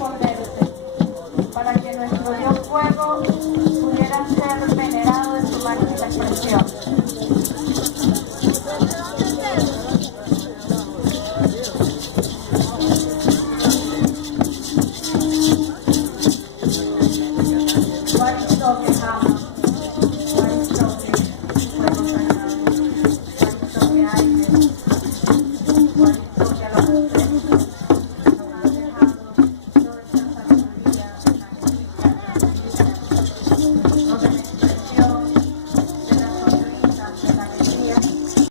responderte, para que nuestro Dios fuego pudiera ser venerado en su máxima expresión. What is talking about?